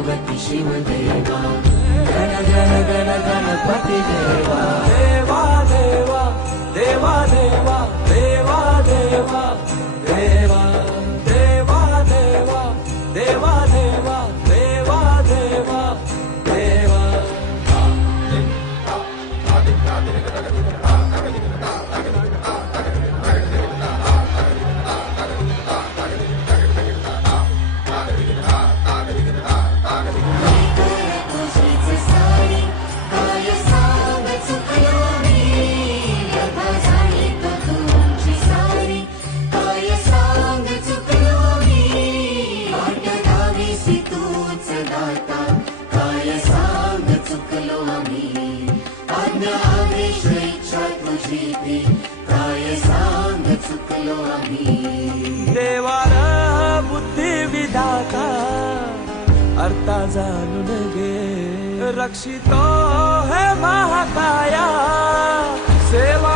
भगवती शिवदेवा गण गण गण गणपती देवा देवा देवा देवा देवा देवा देवा देवा देवा देवा देवा देवा देवा देवा देवा तुझीच सारी काय सांग चुकलो मी व्यथा झाली तर तुमची सारी काय सांग चुकलो मी वाट लावीसी तूच दाता काय सांग चुकलो आम्ही आज्ञा आदेश इच्छा तुझी ती काय सांग चुकलो आम्ही देवार बुद्धी विधाता अर्था जाणून घे रक्षितो हे महाकाया सेवा